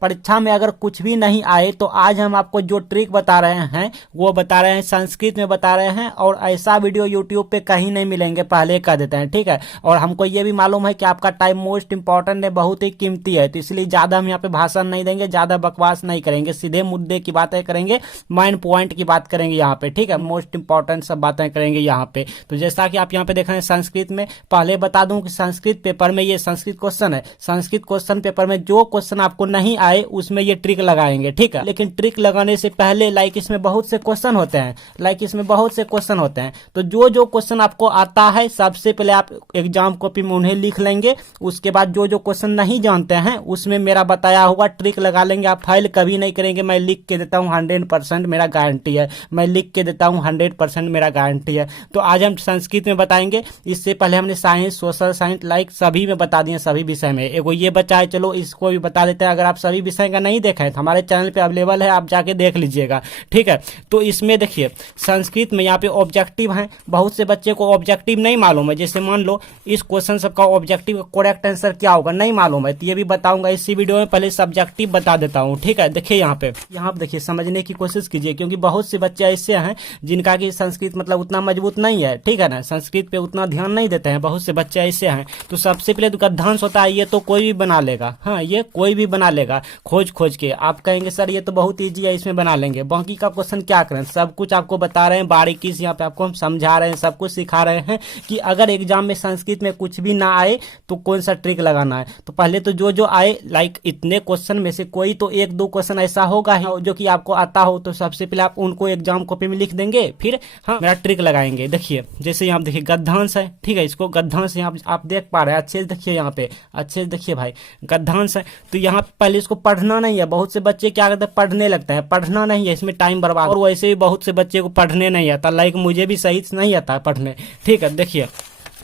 परीक्षा में अगर कुछ भी नहीं आए तो आज हम आपको जो ट्रिक बता रहे हैं वो बता रहे हैं, संस्कृत में बता रहे हैं, और ऐसा वीडियो यूट्यूब पे कहीं नहीं मिलेंगे, पहले कह देते हैं, ठीक है। और हमको ये भी मालूम है कि आपका टाइम मोस्ट इंपॉर्टेंट है, बहुत ही कीमती है, तो इसलिए ज्यादा हम यहाँ पे भाषण नहीं देंगे, ज्यादा बकवास नहीं करेंगे, सीधे मुद्दे की बातें करेंगे, माइंड पॉइंट की बात करेंगे यहाँ पे, ठीक है। मोस्ट इंपॉर्टेंट सब बातें करेंगे यहाँ पे। तो जैसा कि आप यहाँ पे देख रहे हैं संस्कृत में, पहले बता दूं कि संस्कृत पेपर में ये संस्कृत क्वेश्चन है, संस्कृत क्वेश्चन पेपर में जो क्वेश्चन आपको नहीं आए उसमें ये ट्रिक लगाएंगे, ठीक है। लेकिन ट्रिक लगाने से पहले इसमें बहुत से क्वेश्चन होते हैं, तो जो क्वेश्चन आपको आता है सबसे पहले आप एग्जाम कॉपी में उन्हें लिख लेंगे, उसके बाद जो क्वेश्चन नहीं जानते हैं उसमें मेरा बताया हुआ ट्रिक लगा लेंगे। आप फाइल कभी नहीं करेंगे, मैं लिख के देता हूँ 100% मेरा गारंटी है, मैं लिख के देता हूँ 100% मेरा गारंटी है। तो आज हम संस्कृत में बताएंगे, इससे पहले हमने साइंस, सोशल साइंस सभी में बता दिए, सभी विषय में। एगो ये बच्चा है, चलो इसको भी बता देते हैं, अगर आप सभी विषय का नहीं देखा है तो हमारे चैनल पे अवेलेबल है, आप जाके देख लीजिएगा, ठीक है। तो इसमें देखिए संस्कृत में यहाँ पे ऑब्जेक्टिव है, बहुत से बच्चे को ऑब्जेक्टिव नहीं मालूम है, जैसे मान लो इस क्वेश्चन सबका ऑब्जेक्टिव करेक्ट आंसर क्या होगा नहीं मालूम है, तो ये भी बताऊंगा इसी वीडियो में, पहले सब्जेक्टिव बता देता हूँ, ठीक है। देखिए यहाँ पे देखिए समझने की कोशिश कीजिए, क्योंकि बहुत से बच्चे ऐसे हैं जिनका की संस्कृत मतलब उतना मजबूत नहीं है, ठीक है ना, संस्कृत पे उतना ध्यान नहीं देते हैं, बहुत से बच्चे ऐसे हैं। तो सबसे पहले तो गद्यांश होता है, ये तो कोई भी बना लेगा, हाँ ये कोई भी बना लेगा, खोज के। आप कहेंगे सर ये तो बहुत ईजी है, इसमें बना लेंगे, बाकी का क्वेश्चन क्या करें, सब कुछ आपको बता रहे हैं बारीकी से, यहाँ पे आपको हम समझा रहे हैं, सब कुछ सिखा रहे हैं कि अगर एग्जाम में संस्कृत में कुछ भी ना आए तो कौन सा ट्रिक लगाना है। तो पहले तो जो आए, इतने क्वेश्चन में से कोई तो एक दो क्वेश्चन ऐसा होगा जो कि आपको आता हो, तो सबसे पहले आप उनको एग्जाम कॉपी में लिख देंगे, फिर हाँ मेरा ट्रिक लगाएंगे। देखिए जैसे यहाँ देखिए गद्यांश है, ठीक है, इसको गद्यांश यहाँ आप देख पा रहे हैं, अच्छे से देखिए, यहाँ पे अच्छे से देखिए भाई, गद्यांश है। तो यहाँ पहले इसको पढ़ना नहीं है, बहुत से बच्चे क्या करते हैं पढ़ने लगते हैं, पढ़ना नहीं है, इसमें टाइम बर्बाद, और वैसे भी बहुत से बच्चे को पढ़ने नहीं आता, मुझे भी सही नहीं आता पढ़ने, ठीक है। देखिए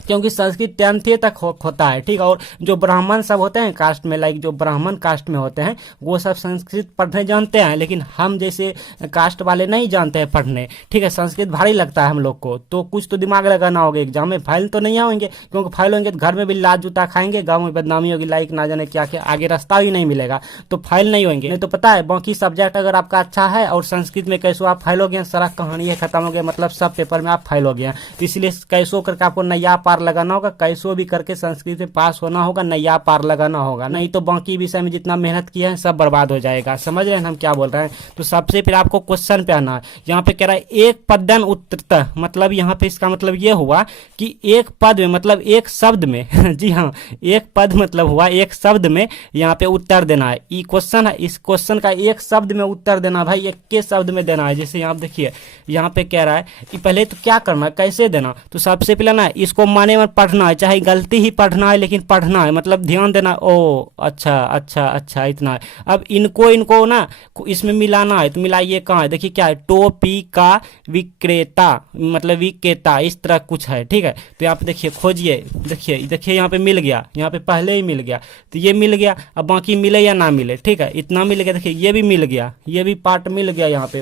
क्योंकि संस्कृत 10th तक होता है, ठीक है, और जो ब्राह्मण सब होते हैं कास्ट में, जो ब्राह्मण कास्ट में होते हैं वो सब संस्कृत पढ़ने जानते हैं, लेकिन हम जैसे कास्ट वाले नहीं जानते हैं पढ़ने, ठीक है। संस्कृत भारी लगता है हम लोग को, तो कुछ तो दिमाग लगाना होगा, एग्जाम में फाइल तो नहीं होंगे, क्योंकि फाइल होंगे तो घर में भी लात जूता खाएंगे, गाँव में बदनामी होगी, ना जाने क्या क्या, आगे रास्ता भी नहीं मिलेगा, तो फाइल नहीं होंगे। नहीं तो पता है बाकी सब्जेक्ट अगर आपका अच्छा है और संस्कृत में कैसो आप फाइल हो गए, सारा कहानी है खत्म हो गया, मतलब सब पेपर में आप फाइल हो गए, तो इसलिए कैसो करके आपको नया पार लगाना होगा, कैसो भी करके संस्कृत में पास होना होगा, नया पार लगाना होगा, नहीं तो बाकी विषय में जितना मेहनत किया है सब बर्बाद हो जाएगा। समझ रहे हैं हम क्या बोल रहे हैं। तो सबसे फिर आपको क्वेश्चन पे आना है, यहाँ पे कह रहा है एक पदन उत्तरतः, मतलब यहाँ पे इसका मतलब ये हुआ कि एक पद में मतलब एक शब्द में जी हाँ, एक पद मतलब हुआ एक शब्द में यहाँ पे उत्तर देना है। ये क्वेश्चन है, इस क्वेश्चन का एक शब्द में उत्तर देना भाई, एक के शब्द में देना है। जैसे यहाँ देखिए यहाँ पे कह रहा है कि पहले तो क्या करना है, कैसे देना, तो सबसे पहले ना इसको माने में पढ़ना है, चाहे गलती ही पढ़ना है लेकिन पढ़ना है, मतलब ध्यान देना, ओ अच्छा अच्छा अच्छा इतना है। अब इनको ना इसमें मिलाना है, तो मिलाइए कहाँ है, देखिए क्या है, टोपी का विक्रेता, मतलब विक्रेता, इस तरह कुछ है, ठीक है। तो यहाँ पे देखिए खोजिए, देखिए यहाँ पे मिल गया, यहाँ पे पहले ही मिल गया, तो ये मिल गया, अब बाकी मिले या ना मिले, ठीक है, इतना मिल गया। देखिए ये भी मिल गया, ये भी पार्ट मिल गया, यहाँ पे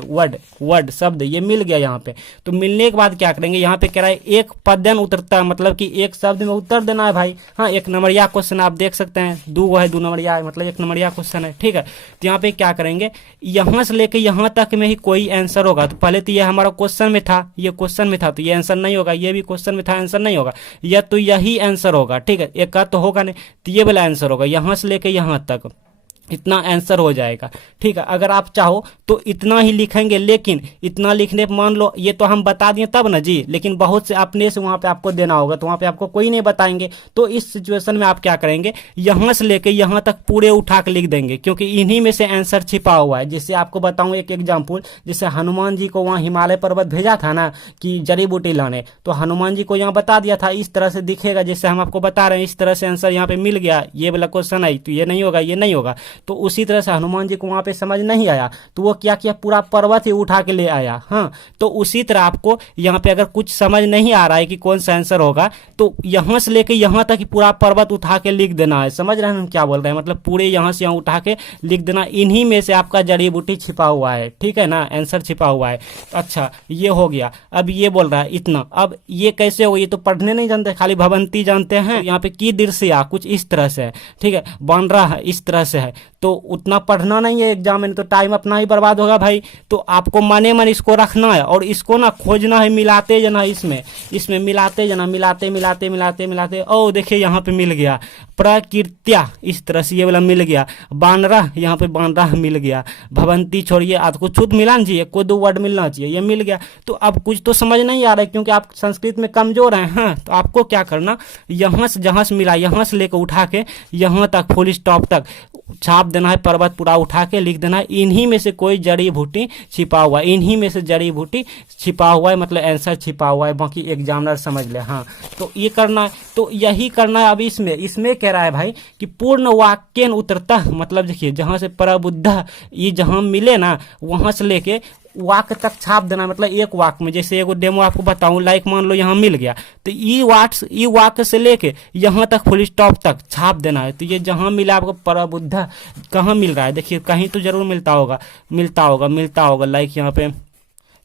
वर्ड शब्द ये मिल गया यहाँ पे। तो मिलने के बाद क्या करेंगे, यहाँ पे कह रहा है एक पदन उत्तरतः, मतलब कि एक शब्द में उत्तर देना है भाई, हाँ एक नंबरिया क्वेश्चन आप देख सकते हैं, दो नंबरिया है, मतलब एक नंबरिया क्वेश्चन है, ठीक है। तो यहाँ पे क्या करेंगे, यहाँ से लेके यहाँ तक में ही कोई आंसर होगा, तो पहले तो ये हमारा क्वेश्चन में था, ये क्वेश्चन में था तो ये आंसर नहीं होगा, ये भी क्वेश्चन में था आंसर नहीं होगा, या तो यही आंसर होगा, ठीक है, एक का तो होगा नहीं, तो ये वाला आंसर होगा, यहाँ से लेके यहाँ तक इतना आंसर हो जाएगा, ठीक है। अगर आप चाहो तो इतना ही लिखेंगे, लेकिन इतना लिखने पर मान लो ये तो हम बता दिए तब ना जी, लेकिन बहुत से अपने से वहां पे आपको देना होगा, तो वहां पे आपको कोई नहीं बताएंगे, तो इस सिचुएशन में आप क्या करेंगे, यहां से लेके यहां तक पूरे उठा के लिख देंगे, क्योंकि इन्हीं में से आंसर छिपा हुआ है। जिससे आपको बताऊं एक एग्जाम्पल, जैसे हनुमान जी को वहां हिमालय पर्वत भेजा था ना कि जड़ी बूटी लाने, तो हनुमान जी को यहाँ बता दिया था, इस तरह से दिखेगा जैसे हम आपको बता रहे हैं, इस तरह से आंसर यहाँ पे मिल गया, ये वाला क्वेश्चन है, तो ये नहीं होगा, ये नहीं होगा। तो उसी तरह से हनुमान जी को वहां पे समझ नहीं आया, तो वो क्या किया, पूरा पर्वत ही उठा के ले आया, हाँ। तो उसी तरह आपको यहाँ पे अगर कुछ समझ नहीं आ रहा है कि कौन सा आंसर होगा, तो यहां से लेके यहां तक पूरा पर्वत उठा के लिख देना है। समझ रहे हैं हम क्या बोल रहे हैं, मतलब पूरे यहां से यहाँ उठा के लिख देना, इन्हीं में से आपका जड़ी बूटी छिपा हुआ है, ठीक है ना, आंसर छिपा हुआ है। अच्छा ये हो गया। अब ये बोल रहा है इतना, अब ये कैसे हो, ये तो पढ़ने नहीं जानते, खाली भवंती जानते हैं। यहाँ पे की दृश्य कुछ इस तरह से है, ठीक है, बन रहा है इस तरह से है, तो उतना पढ़ना नहीं है एग्जाम में, तो टाइम अपना ही बर्बाद होगा भाई। तो आपको मने मन इसको रखना है और इसको ना खोजना है, मिलाते जाना इसमें मिलाते जाना, मिलाते मिलाते मिलाते मिलाते। ओ देखिए यहाँ पे मिल गया प्रकृत्या, इस तरह से ये वाला मिल गया। बानरा, यहाँ पे बानरा मिल गया। भवंती छोड़िए, आपको छूत मिला ना चाहिए, कोई 2 वर्ड मिलना चाहिए, ये मिल गया। तो अब कुछ तो समझ नहीं आ रहा है क्योंकि आप संस्कृत में कमजोर हैं। हाँ, तो आपको क्या करना, यहाँ से जहाँ से मिला यहाँ से लेकर उठा के यहाँ तक फुल स्टॉप तक छाप देना है, पर्वत पूरा उठा के लिख देना है। इन्हीं में से कोई जड़ी बूटी छिपा हुआ है, इन्हीं में से जड़ी बूटी छिपा हुआ है, मतलब आंसर छिपा हुआ है, बाकी एग्जामिनर समझ ले। हाँ, तो ये करना है, तो यही करना है। अब इसमें कह रहा है भाई कि पूर्ण वाक्यन उत्तरतः, मतलब देखिए जहाँ से प्रबुद्ध ये जहाँ मिले ना वहाँ से लेके वाक्य तक छाप देना, मतलब एक वाक्य में। जैसे एगो डेमो आपको बताऊं, लाइक मान लो यहाँ मिल गया, तो ई वाक्य से लेके यहाँ तक फुल स्टॉप तक छाप देना है। तो ये जहाँ मिला आपको प्रबुद्ध कहाँ मिल रहा है, देखिए कहीं तो जरूर मिलता होगा। लाइक यहाँ पे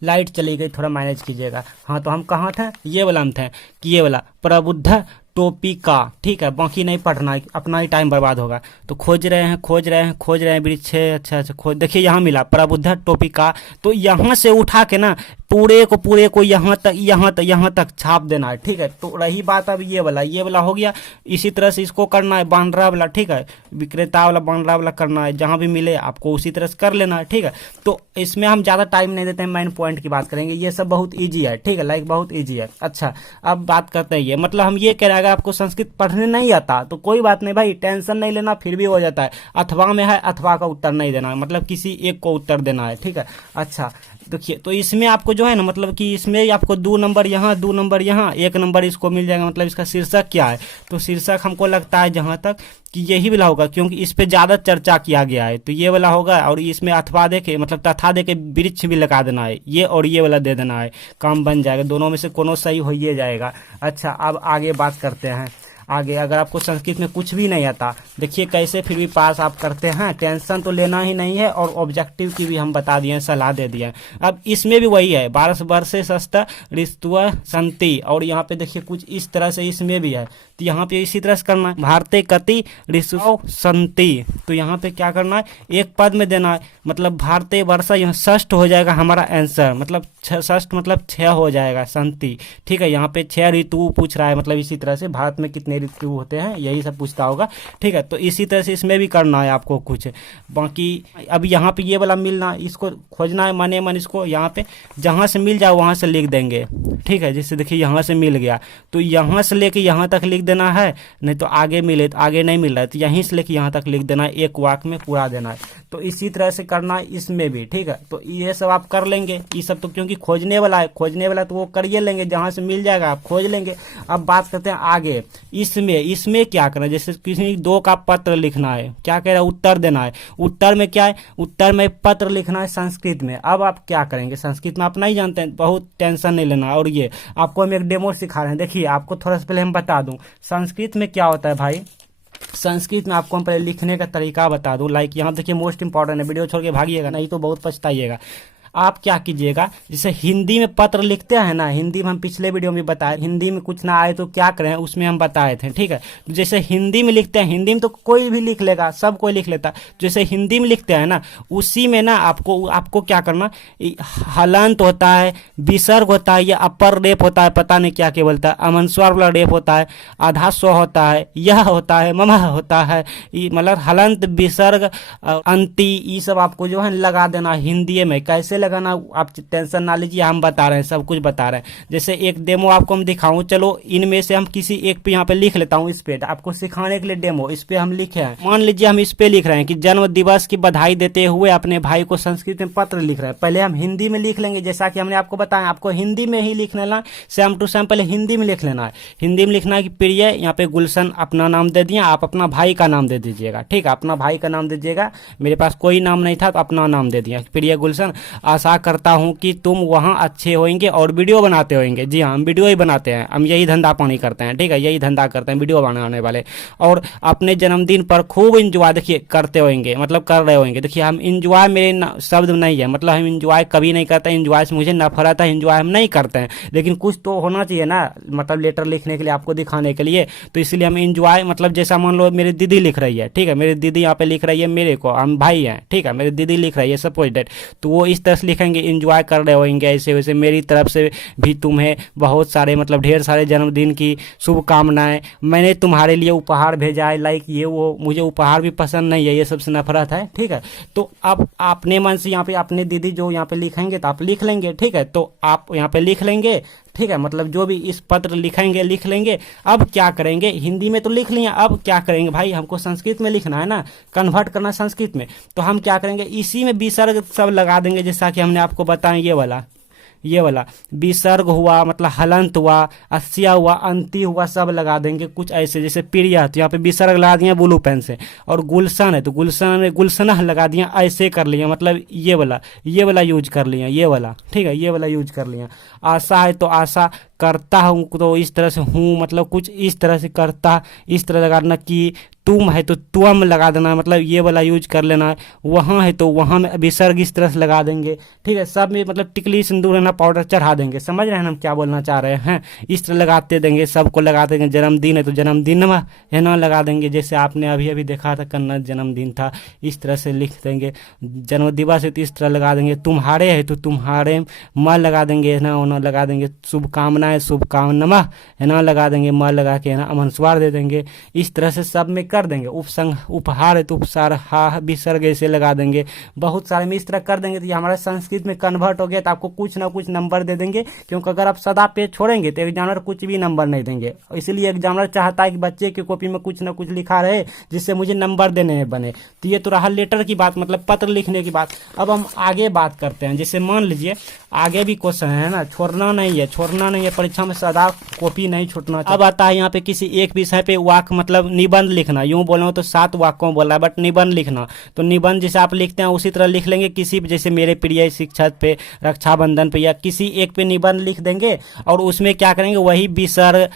लाइट चली गई, थोड़ा मैनेज कीजिएगा। हाँ, तो हम कहाँ थे, ये वाला हम थे कि ये वाला प्रबुद्ध टोपिका, ठीक है। बाकी नहीं पढ़ना है, अपना ही टाइम बर्बाद होगा। तो खोज रहे हैं वृक्ष। अच्छा खोज, देखिए यहाँ मिला प्रबुद्ध टोपिका। तो यहाँ से उठा के ना पूरे को यहाँ तक छाप देना है, ठीक है। तो रही बात अब ये वाला हो गया। इसी तरह से इसको करना है बांद्रा वाला, ठीक है, विक्रेता वाला बांद्रा वाला करना है, जहाँ भी मिले आपको उसी तरह से कर लेना है, ठीक है। तो इसमें हम ज़्यादा टाइम नहीं देते हैं, मेन पॉइंट की बात करेंगे। ये सब बहुत ईजी है, ठीक है, लाइक बहुत ईजी है। अच्छा, अब बात करते हैं ये, मतलब हम ये कह रहे हैं अगर आपको संस्कृत पढ़ने नहीं आता तो कोई बात नहीं भाई, टेंशन नहीं लेना, फिर भी हो जाता है। अथवा में है, अथवा का उत्तर नहीं देना है, मतलब किसी एक को उत्तर देना है, ठीक है। अच्छा देखिए, तो इसमें आपको जो है ना, मतलब कि इसमें आपको 2 नंबर यहाँ 2 नंबर यहाँ 1 नंबर इसको मिल जाएगा। मतलब इसका शीर्षक क्या है, तो शीर्षक हमको लगता है जहाँ तक कि यही वाला होगा, क्योंकि इस पे ज़्यादा चर्चा किया गया है, तो ये वाला होगा। और इसमें अथवा देके, मतलब तथा देके वृक्ष भी लगा देना है, ये और ये वाला दे देना है, काम बन जाएगा। दोनों में से कोनो सही हो ही जाएगा। अच्छा, अब आगे बात करते हैं। आगे अगर आपको संस्कृत में कुछ भी नहीं आता, देखिए कैसे फिर भी पास आप करते हैं, टेंशन तो लेना ही नहीं है। और ऑब्जेक्टिव की भी हम बता दिए, सलाह दे दिए। अब इसमें भी वही है, 12 वर्षे सस्ता ऋतुआ संति, और यहाँ पे देखिए कुछ इस तरह से इसमें भी है, तो यहाँ पे इसी तरह से करना है। भारते कति ऋतु संति, तो यहाँ पे क्या करना है, एक पद में देना है, मतलब भारतीय वर्षा, यहाँ षष्ठ हो जाएगा हमारा आंसर, मतलब षष्ठ मतलब 6 हो जाएगा, संति, ठीक है। यहाँ पे 6 ऋतु पूछ रहा है, मतलब इसी तरह से भारत में कितने ऋतु होते हैं यही सब पूछता होगा, ठीक है। तो इसी तरह से इसमें भी करना है आपको कुछ। बाकी अब यहाँ पे ये वाला मिलना, इसको खोजना है मने मन, इसको यहाँ पे जहाँ से मिल जाए वहाँ से लिख देंगे, ठीक है। जैसे देखिए यहाँ से मिल गया, तो यहाँ से लेके यहाँ तक लिख देना है, नहीं तो आगे मिले तो आगे नहीं मिल रहा है तो यहीं से लेके यहाँ तक लिख देना है, एक वाक्य में पूरा देना है। तो इसी तरह से करना है इसमें भी, ठीक है। तो ये सब आप कर लेंगे, ये सब तो क्योंकि खोजने वाला है, तो वो करिए लेंगे, जहाँ से मिल जाएगा आप खोज लेंगे। अब बात करते हैं आगे, इसमें क्या करना है, जैसे किसी 2 का पत्र लिखना है, क्या कह रहा है, उत्तर देना है। उत्तर में क्या है, उत्तर में पत्र लिखना है संस्कृत में। अब आप क्या करेंगे, संस्कृत में आप नहीं जानते हैं, बहुत टेंशन नहीं लेना। और ये आपको हम एक डेमो सिखा रहे हैं, देखिए आपको थोड़ा सा पहले हम बता दूं संस्कृत में क्या होता है भाई। संस्कृत में आपको हम पहले लिखने का तरीका बता दूं, लाइक यहाँ देखिए मोस्ट इंपॉर्टेंट है, वीडियो छोड़ के भागिएगा नहीं तो बहुत पछताइएगा। आप क्या कीजिएगा, जैसे हिंदी में पत्र लिखते हैं ना, हिंदी में हम पिछले वीडियो में बताए, हिंदी में कुछ ना आए तो क्या करें, उसमें हम बताए थे, ठीक है। तो जैसे हिंदी में लिखते हैं, हिंदी में तो कोई भी लिख लेगा, सब कोई लिख लेता, जैसे हिंदी में लिखते हैं ना, उसी में ना आपको क्या करना, हलंत होता है, विसर्ग होता है, या अपर रेप होता है, पता नहीं क्या बोलता है, अमनस्वर वाला रेप होता है, आधा स्व होता है, यह होता है, मम होता है, मतलब हलंत विसर्ग अंति, ये सब आपको जो है लगा देना हिंदी में। कैसे लगाना आप टेंशन ना लीजिए, हम बता रहे हैं, सब कुछ बता रहे हैं। जैसे एक डेमो आपको हम दिखाऊं, चलो इनमें से हम किसी एक पे यहाँ पे लिख लेता हूँ, इस पे आपको सिखाने के लिए डेमो, इस पे हम लिखे हैं। मान लीजिए हम इस पे लिख रहे हैं कि जन्म दिवस की बधाई देते हुए अपने भाई को संस्कृत में पत्र लिख रहे हैं। पहले हम हिंदी में लिख लेंगे, जैसा कि हमने आपको बताया, आपको हिंदी में ही लिख लेना, सेम टू सेम पहले हिंदी में लिख लेना है। हिंदी में लिखना है कि प्रिय, यहाँ पे गुलशन अपना नाम दे दिया, आप अपना भाई का नाम दे दीजिएगा, ठीक है, अपना भाई का नाम दे दीजिएगा। मेरे पास कोई नाम नहीं था तो अपना नाम दे दिया, प्रिय गुलशन। आशा करता हूँ कि तुम वहाँ अच्छे होंगे और वीडियो बनाते होंगे। जी हाँ, हम वीडियो ही बनाते हैं, हम यही धंधा पानी करते हैं, ठीक है, यही धंधा करते हैं, वीडियो बनाने वाले। और अपने जन्मदिन पर खूब इंजॉय देखिए करते होंगे, मतलब कर रहे होंगे। देखिए हम इंजॉय, मेरे शब्द नहीं है, मतलब हम इंजॉय कभी नहीं करते, इंजॉय से मुझे नफरत है, इंजॉय हम नहीं करते हैं। लेकिन कुछ तो होना चाहिए ना, मतलब लेटर लिखने के लिए, आपको दिखाने के लिए, तो इसलिए हम इंजॉय, मतलब जैसा मान लो मेरी दीदी लिख रही है, ठीक है, मेरी दीदी यहाँ पे लिख रही है मेरे को, हम भाई हैं, ठीक है, मेरी दीदी लिख रही है सपोज डेट, तो वो इस तरह से लिखेंगे इंजॉय कर रहे होंगे ऐसे वैसे। मेरी तरफ से भी तुम्हें बहुत सारे, मतलब ढेर सारे जन्मदिन की शुभकामनाएं। मैंने तुम्हारे लिए उपहार भेजा है, लाइक ये वो, मुझे उपहार भी पसंद नहीं है, ये सबसे नफरत है, ठीक है। तो अब अपने मन से यहाँ पे अपने दीदी जो यहाँ पे लिखेंगे तो आप लिख लेंगे, ठीक है, तो आप यहाँ पे लिख लेंगे, ठीक है, मतलब जो भी इस पत्र लिखेंगे लिख लेंगे। अब क्या करेंगे, हिंदी में तो लिख लिया, अब क्या करेंगे भाई, हमको संस्कृत में लिखना है ना, कन्वर्ट करना संस्कृत में, तो हम क्या करेंगे, इसी में विसर्ग सब लगा देंगे, जैसा कि हमने आपको बताया ये वाला विसर्ग हुआ, मतलब हलंत हुआ, अस्या हुआ, अंति हुआ, सब लगा देंगे कुछ ऐसे। जैसे प्रिया, तो यहाँ पे विसर्ग लगा दिया ब्लू पेन से, और गुलशन है तो गुलशन में गुलशनह लगा दिया, ऐसे कर लिया, मतलब ये वाला यूज कर लिया, ये वाला, ठीक है, ये वाला यूज कर लिया। आशा है तो आशा करता हूँ, तो इस तरह से हूँ, मतलब कुछ इस तरह से करता, इस तरह लगाना। कि तुम है तो तुम लगा देना, मतलब ये वाला यूज कर लेना। वहाँ है तो वहाँ में विसर्ग इस तरह से लगा देंगे, ठीक है। सब में मतलब टिकली सिंदूर है ना, पाउडर चढ़ा देंगे, समझ रहे हैं हम क्या बोलना चाह रहे हैं, इस तरह लगाते देंगे, सबको लगा देंगे। जन्मदिन है तो जन्मदिन में है ना लगा देंगे, जैसे आपने अभी अभी देखा था कन्नड़ जन्मदिन था, इस तरह से लिख देंगे। जन्मदिवस है तो इस तरह लगा देंगे। तुम्हारे है तो तुम्हारे म लगा देंगे, है ना, ओना लगा देंगे। शुभकामनाएं शुभकामना है ना लगा देंगे, म लगा के है ना अमनस्वार दे देंगे, इस तरह से सब में कर देंगे। उपहार है तो उपसार हा विसर्ग ऐसे लगा देंगे, बहुत सारे में इस तरह कर देंगे। तो ये हमारा संस्कृत में कन्वर्ट हो गया। तो आपको कुछ ना कुछ नंबर दे देंगे, क्योंकि अगर आप सदा पेज छोड़ेंगे तो एग्जामिनर कुछ भी नंबर नहीं देंगे। इसलिए एग्जामिनर चाहता है कि बच्चे की कॉपी में कुछ ना कुछ लिखा रहे जिससे मुझे नंबर देने में बने। तो ये तो रहा लेटर की बात, मतलब पत्र लिखने की बात। अब हम आगे बात करते हैं। जैसे मान लीजिए आगे भी क्वेश्चन है ना, छोड़ना नहीं है, परीक्षा में सदा कॉपी नहीं छूटना। अब आता है यहाँ पे किसी एक विषय पे वाक्य, मतलब निबंध लिखना। यूं बोलो तो 7 वाक्यों बोल रहा है, बट निबंध लिखना, तो निबंध जैसे आप लिखते हैं उसी तरह लिख लेंगे। किसी जैसे मेरे प्रिय शिक्षक पे, रक्षाबंधन पे, या किसी एक पे निबंध लिख देंगे, और उसमें क्या करेंगे, वही विसर्ग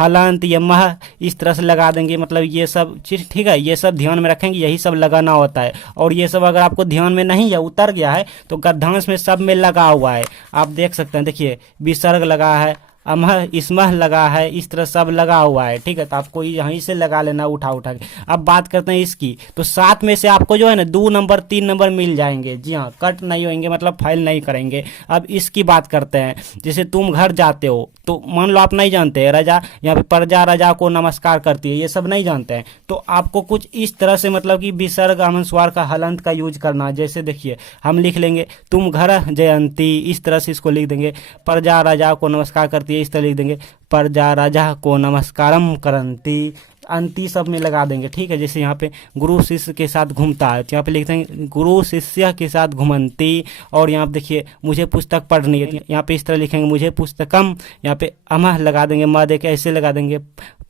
हलंत या मह इस तरह से लगा देंगे। मतलब ये सब चीज, ठीक है, ये सब ध्यान में रखेंगे, यही सब लगाना होता है। और ये सब अगर आपको ध्यान में नहीं है, उतर गया है, तो गद्यांश में सब में लगा हुआ है, आप देख सकते हैं। देखिए विसर्ग लगा है, अमह इसमह लगा है, इस तरह सब लगा हुआ है, ठीक है। तो आपको यहीं से लगा लेना उठा के। अब बात करते हैं इसकी, तो 7 में से आपको जो है ना 2 नंबर 3 नंबर मिल जाएंगे। जी हाँ, कट नहीं होंगे, मतलब फाइल नहीं करेंगे। अब इसकी बात करते हैं। जैसे तुम घर जाते हो, तो मान लो आप नहीं जानते रजा, यहाँ पे प्रजा रजा को नमस्कार करती है, ये सब नहीं जानते हैं, तो आपको कुछ इस तरह से, मतलब कि विसर्ग अनुस्वार का हलंत का यूज करना है। जैसे देखिए हम लिख लेंगे तुम घर जयंती, इस तरह से इसको लिख देंगे। प्रजा राजा को नमस्कार करती है, इस तरह लिख देंगे। प्रजा राजा को नमस्कारम करंती, अंति सब में लगा देंगे, ठीक है। जैसे यहाँ पे गुरु शिष्य के साथ घूमता है, तो यहाँ पे लिखते हैं गुरु शिष्य के साथ घुमंती। और यहाँ पे देखिए मुझे पुस्तक पढ़नी है, यहाँ पे इस तरह लिखेंगे मुझे पुस्तकम, यहाँ पे अमह लगा देंगे, म देके ऐसे लगा देंगे।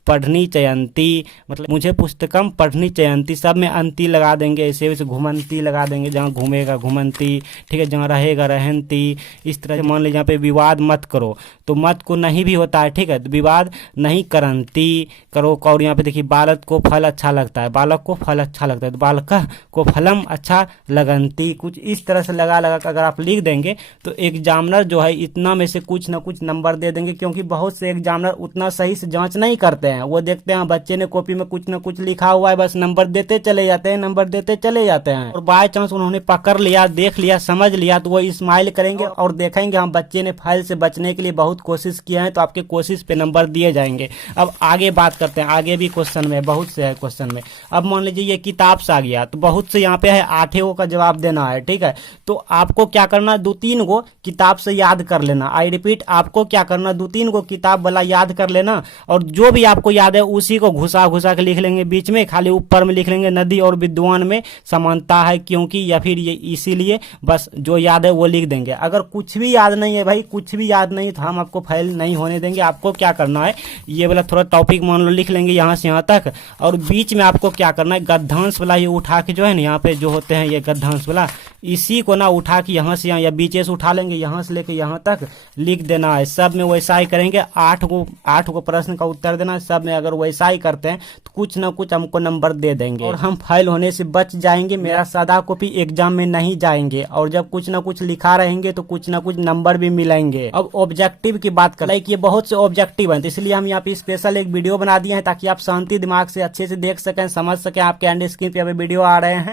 पढ़नी चयंती, मतलब मुझे पुस्तकम पढ़नी चयंती, सब में अंति लगा देंगे, ऐसे वैसे घुमंती लगा देंगे, जहाँ घूमेगा घुमंती, ठीक है, जहाँ रहेगा रहंती। इस तरह से मान लीजिए यहाँ पे विवाद मत करो, तो मत को नहीं भी होता है, ठीक है, तो विवाद नहीं करंती करो। और यहाँ पे देखिए बालक को फल अच्छा लगता है, बालक को फल अच्छा लगता है, तो बालक को फलम अच्छा लगंती। कुछ इस तरह से लगा लगा कर अगर आप लिख देंगे तो एग्जामिनर जो है इतना में से कुछ ना कुछ नंबर दे देंगे। क्योंकि बहुत से एग्जामिनर उतना सही से जांच नहीं करते हैं, वो देखते हैं बच्चे ने कॉपी में कुछ ना कुछ लिखा हुआ है, बस नंबर देते चले जाते हैं, नंबर देते चले जाते हैं। और बाय चांस उन्होंने पकड़ लिया, देख लिया, समझ लिया, तो वो स्माइल करेंगे और देखेंगे हम बच्चे ने फाइल से बचने के लिए बहुत कोशिश किया है, तो आपके कोशिश पे नंबर दिए जाएंगे। अब आगे बात करते हैं, आगे भी क्वेश्चन में बहुत से है क्वेश्चन में। अब मान लीजिए ये किताब से आ गया, तो बहुत से यहाँ पे है 8 का जवाब देना है, ठीक है। तो आपको क्या करना, 2-3 गो किताब से याद कर लेना। आई रिपीट, आपको क्या करना, 2-3 गो किताब वाला याद कर लेना, और जो भी आपको याद है उसी को घुसा घुसा के लिख लेंगे बीच में, खाली ऊपर में लिख लेंगे नदी और विद्वान में समानता है क्योंकि, या फिर ये इसीलिए, बस जो याद है वो लिख देंगे। अगर कुछ भी याद नहीं है भाई, कुछ भी याद नहीं, तो हम आपको फाइल नहीं होने देंगे। आपको क्या करना है, ये वाला थोड़ा टॉपिक मान लो लिख लेंगे यहाँ से यहाँ तक, और बीच में आपको क्या करना है, गद्यांश वाला ये उठा के जो है ना, यहाँ पे जो होते हैं ये गद्यांश वाला, इसी को ना उठा के यहाँ से यहाँ या बीचे से उठा लेंगे, यहाँ से लेके यहाँ तक लिख देना है। सब में वैसा ही करेंगे, 8 को प्रश्न का उत्तर देना है। सब में अगर वैसा ही करते हैं तो कुछ ना कुछ हमको नंबर दे देंगे और हम फेल होने से बच जाएंगे। मेरा सादा कॉपी एग्जाम में नहीं जाएंगे और जब कुछ ना कुछ लिखा रहेंगे तो कुछ ना कुछ नंबर भी मिलेंगे। अब ऑब्जेक्टिव की बात करें, ये बहुत से ऑब्जेक्टिव हैं, तो इसलिए हम यहाँ पे स्पेशल एक वीडियो बना दिए हैं ताकि आप शांति दिमाग से अच्छे से देख सकें, समझ सकें। आपके एंड स्क्रीन पे अभी वीडियो आ रहे हैं।